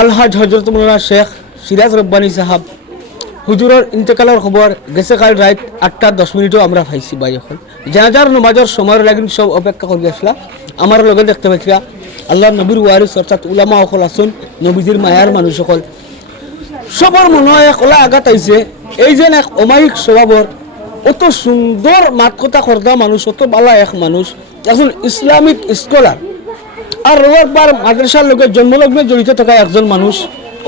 আলহাজ হজরত মৌলানা শেখ সিরাজ রব্বানী সাহাব হুজুরের ইন্তেকালের খবর গেছে কাল রাত 8:10 আমরা পাইছি ভাই। এখন জানাজার নমাজের সময়ের লাগিন সব অপেক্ষা করে আসলা। আমার লগে দেখতে পাইছিলা আল্লাহ নবীর ওয়ারিস অর্থাৎ উলামা সকল আসুন, নবীজির মায়ার মানুষ সকল সবার মনে হয় এক ওলা আঘাত আইছে। এই যে এক অমায়িক স্বভাবর অত সুন্দর মাত কথা কর্তা মানুষ, অত বালা এক মানুষ, একজন ইসলামিক স্কলার আর রোববার মাদ্রাসার লোকে জন্মলগ্নে জড়িত থাকা একজন মানুষ,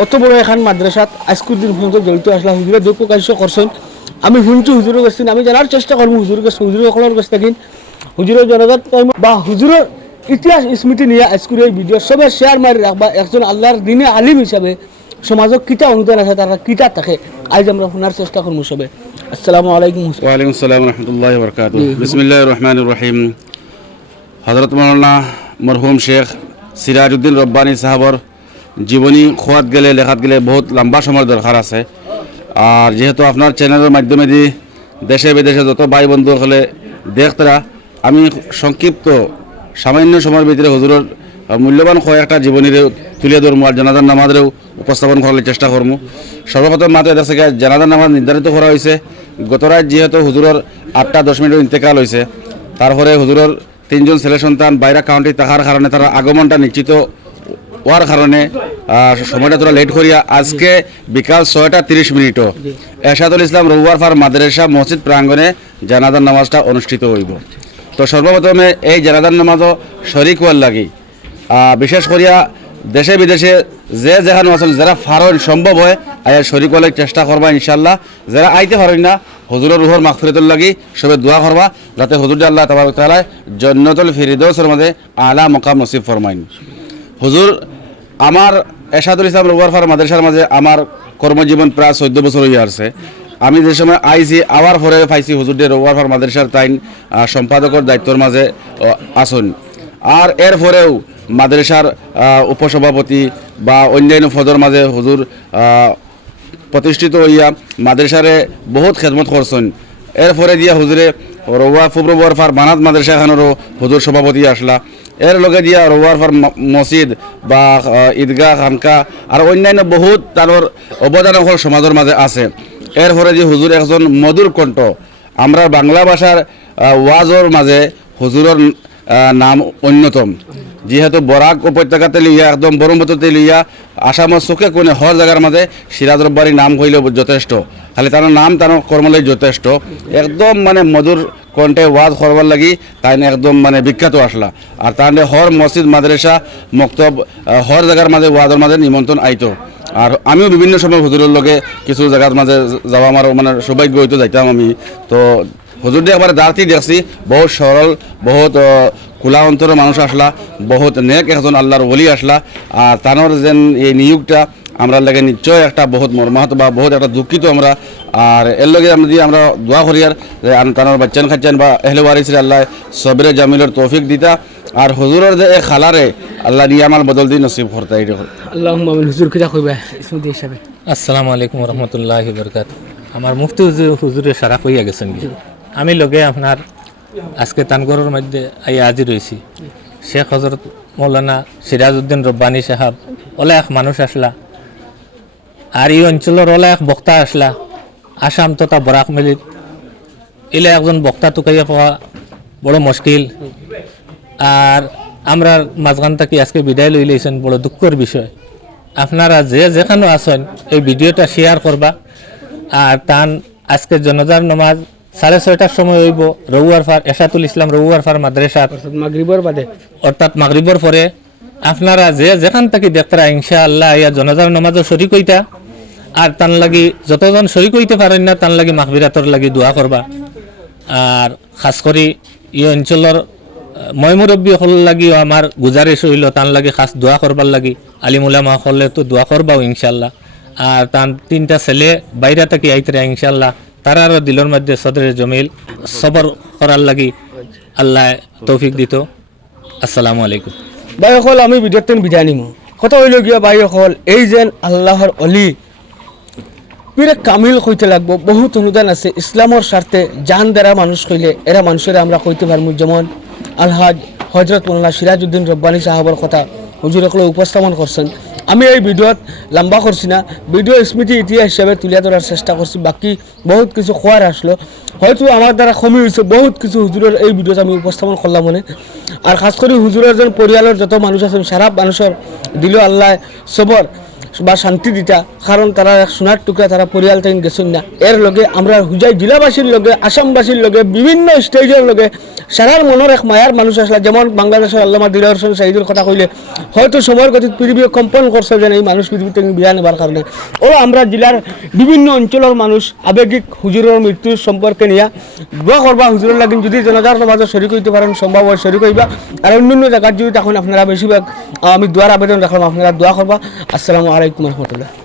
অত বড় এখন মাদ্রাসাত আজকের দিন পর্যন্ত জড়িত আসলা। হুজুরে দুঃখ কার্য করছেন, আমি শুনছি হুজুরের কাছ থেকে, আমি জানার চেষ্টা করবো হুজুরের কাছে, হুজুরের সকলের কাছ থেকে হুজুরের জনজাত বা হুজুরের ইতিহাস স্মৃতি নিয়ে আজকের এই ভিডিও সবে শেয়ার মারি রাখবা। একজন আল্লাহর দিনে আলিম হিসাবে সমাজক কিতা অনুদান আছে, তারা কিতা থাকে আজ আমরা শোনার চেষ্টা করবো সবে। আসসালামু আলাইকুম। ওয়ালাইকুম আসসালাম রহমতুল্লাহি ওয়া বারাকাতুহু। বিসমিল্লাহির রহমানির রহিম। হযরত মাওলানা মরহুম শেখ সিরাজউদ্দিন রব্বানী সাহাবর জীবনী খোয়াত গেলে লেখাত গেলে বহুত লম্বা সময়ের দরকার আছে। আর যেহেতু আপনার চ্যানেলের মাধ্যমে দিয়ে দেশে বিদেশে যত ভাই বন্ধু হলে দেখতরা, আমি সংক্ষিপ্ত সামান্য সময়ের ভিতরে হুজুরের মূল্যবান কয়েকটা জীবনীরে তুলে ধরবো আর জানাজার নামাজেও উপস্থাপন করার চেষ্টা করবো। সর্বপ্রথম মাত্র দেখা গেছে জানাজার নামাজ নির্ধারিত করা হয়েছে গত রাত, যেহেতু হুজুরের 8:10 ইন্তেকাল হয়েছে। তারপরে হুজুরের 3জন ছেলে সন্তান বাইরা কাউন্টি থাকার কারণে তারা আগমনটা নিশ্চিত হওয়ার কারণে সময়টা তোরা লেট করিয়া আজকে বিকাল 6:30 এরশাদুল ইসলাম রহুয়ার ফার মাদ্রাসা মসজিদ প্রাঙ্গণে জানাজার নামাজটা অনুষ্ঠিত হইব। তো সর্বপ্রথমে এই জানাজার নামাজও শরিক হওয়ার লাগি বিশেষ করিয়া দেশে বিদেশে যে যেখানে আছেন যারা ফারণ সম্ভব হয় আয়ার শরিক হলে চেষ্টা করবা ইনশাল্লাহ। যারা আইতে পারেন না হুজুরের রুহর মাগফিরাতুর লাগি সবে দোয়া করবা যাতে হুজুর আল্লাহ তাবারক তাআলা জান্নাতুল ফিরদাউসের মধ্যে আলা মাকাম নসিব ফরমাইন। হুজুর আমার এরশাদুল ইসলাম রহুয়ার ফার মাদ্রাসার মাঝে আমার কর্মজীবন প্রায় 14 বছর হয়ে আসছে। আমি যে সময় আইছি আওয়ার পরে পাইছি হুজুর দিয়ে রহুয়ার ফার মাদ্রাসার তাইন সম্পাদকের দায়িত্বর মাঝে আসুন। আর এর পরেও মাদ্রাসার উপসভাপতি বা অন্যান্য পদের মাঝে হুজুর প্রতিষ্ঠিত হইয়া মাদ্রাসারে বহুত খেদমত করছেন। এরপরে দিয়া হুজুরে রহুয়া ফুবরুয়ার ফার বানাত মাদ্রাসা খানেরও হুজুর সভাপতি আসলা। এর লগে দিয়া রহুয়ার ফার মসজিদ বা ঈদগাহ খানকা আর অন্যান্য বহুত তার অবদান সমাজের মাঝে আছে। এরপরে যে হুজুর একজন মধুর কণ্ঠ, আমরা বাংলা ভাষার ওয়াজর মাঝে হুজুরের নাম অন্যতম। যেহেতু বরাক উপত্যকাতে লইয়া একদম ব্রহ্মপুত্রতে লইয়া আসামের চোখে কোণে হর জায়গার মাঝে সিরাজ রব্বানির নাম হইলে যথেষ্ট, খালি তার নাম তার কর্মলই যথেষ্ট। একদম মানে মধুর কণ্ঠে ওয়াজ করবার লাগি তাই একদম মানে বিখ্যাত আসলা। আর তাহলে হর মসজিদ মাদ্রাসা মক্তব হর জায়গার মাঝে ওয়াজের মাঝে নিমন্ত্রণ আইতো। আর আমিও বিভিন্ন সময় হুজুরের লগে কিছু জায়গার মাঝে যাওয়া আমার মানে সৌভাগ্য হইতো, যাইতাম আমি। তো হুজুর দিয়ে একবার দাঁড়াতেই দেখছি বহুত সরল, বহুত খোলা অন্তরের মানুষ আসলা, বহুত নেক একজন আল্লাহর ওলি আসলা। আর তানোর যেন এই নিয়োগটা আমরা লাগে নিশ্চয় একটা বহুত মর্মাহত বা বহুত একটা দুঃখিত আমরা। আর এর লগে আমরা দিয়ে আমরা দোয়া করি আর তানোর বাচ্চান খাচ্ছেন বা এহলে ওয়ারিসের আল্লাহ সবরে জামিলের তৌফিক দিতা। আর হুজুরের যে খালারে আল্লাহ দিয়ে আমার বদল দিয়ে নসিব করতে এই আল্লাহুম্মা আমিন। হুজুর কিতা কইবা স্মৃতি হিসাবে? আসসালামু আলাইকুম রহমতুল্লাহি বারাকাতুহু। আমার মুফতি হুজুরে সারা কইয়া গেছেন, আমি লগে আপনার আজকে তানগরের মধ্যে আইয়া হাজির হয়েছি। শেখ হজরত মৌলানা সিরাজউদ্দিন রব্বানী সাহাব ওলা এক মানুষ আসলা, আর এই অঞ্চলের ওলা এক বক্তা আসলা। আসাম তথা বরাক মিলিত এলে একজন বক্তা টুকাইয়া পাওয়া বড় মুশকিল। আর আমরা মাঝখান থেকে আজকে বিদায় লই লইছেন, বড় দুঃখের বিষয়। আপনারা যে যেখানে আছেন এই ভিডিওটা শেয়ার করবা। আর তান আজকে জনাজার নামাজ 6:30 সময় হইব রহুয়ার ফার এরশাদুল ইসলাম রহুয়ার ফার মাদ্রাসা মাগরিবের বাদে, অর্থাৎ মাগরিবের পরে। আপনারা যে যেখান থেকে দেখতারা ইনশাআল্লাহ ইয়া জনাজার নামাজও শরীক হইতা। আর তান লাগি যতজন শরীক হইতে পারেন না তান লাগি মাগফিরাতর লাগি দোয়া করবা। আর খাস করে এই অঞ্চলের ময়মুরব্বী হল লাগিও আমার গুজারিশ হইল তান লাগি খাস দোয়া করবার লাগি। আলিমুলামা হলে তো দোয়া করবাও ইনশাআল্লাহ। আর তান 3টা ছেলে বাইরে থেকে আইতরা ইনশাআল্লাহ, তারারও দিলের মধ্যে সদরে জমিল সবর করার লাগি আল্লাহ তৌফিক দিত। আসসালামু আলাইকুম। ভাই সকল, আমি ভিডিওতে বিদায় নিম। কত হইল গিয়া ভাই সকল, এই যেন আল্লাহর অলি পীরে কামিল কইতে লাগবো, বহুত অনুদান আছে ইসলামর স্বার্থে জান দ্বারা মানুষ কইলে এরা মানুষেরা আমরা কইতে পারবো। যেমন আলহাজ হজরত মৌলানা সিরাজউদ্দিন রব্বানী সাহাবের কথা হুজুর সকলে উপস্থাপন করছেন। আমি এই ভিডিওত লম্বা করছি না, ভিডিও স্মৃতি ইতিহাস হিসাবে তুলে ধরার চেষ্টা করছি। বাকি বহুত কিছু খোয়ার আসলো, হয়তো আমার দ্বারা কমে হয়েছে, বহুত কিছু হুজুরের এই ভিডিওতে আমি উপস্থাপন করলাম মনে। আর খাস করে হুজুরের যেন পরিয়ালের যত মানুষ আছেন সারা মানুষের দিল আল্লাহ সবর বা শান্তি দিতা, কারণ তারা এক সোনার টুকরা, তারা পরিয়াল থেকে গেছেন না। এর লগে আমরা হুজাই জেলাবাসীর লগে, আসামবাসীর লগে, বিভিন্ন স্টেজের লগে সারার মনের এক মায়ার মানুষ আসলা। যেমন বাংলাদেশের আল্লামা দিলওয়ার হোসেন শহীদের কথা কইলে হয়তো সময়ের গতিত পৃথিবী কম্পন করছে যেন এই মানুষ পৃথিবী থেকে বিদায় নেবার কারণে। ও আমরা জেলার বিভিন্ন অঞ্চলের মানুষ আবেগিক হুজুরের মৃত্যুর সম্পর্কে নিয়ে দোয়া করবা। হুজুরের লাগিন যদি জানাজার নামাজে শরীক হইতে পারেন, সম্ভব হয় শরীক হইবা। আর অন্যান্য জায়গার যদি তখন আপনারা বেশিরভাগ আমি দোয়ার আবেদন রাখলাম, আপনারা দোয়া করবা। আসসালামু আলাইকুম রহমতুল্লাহ।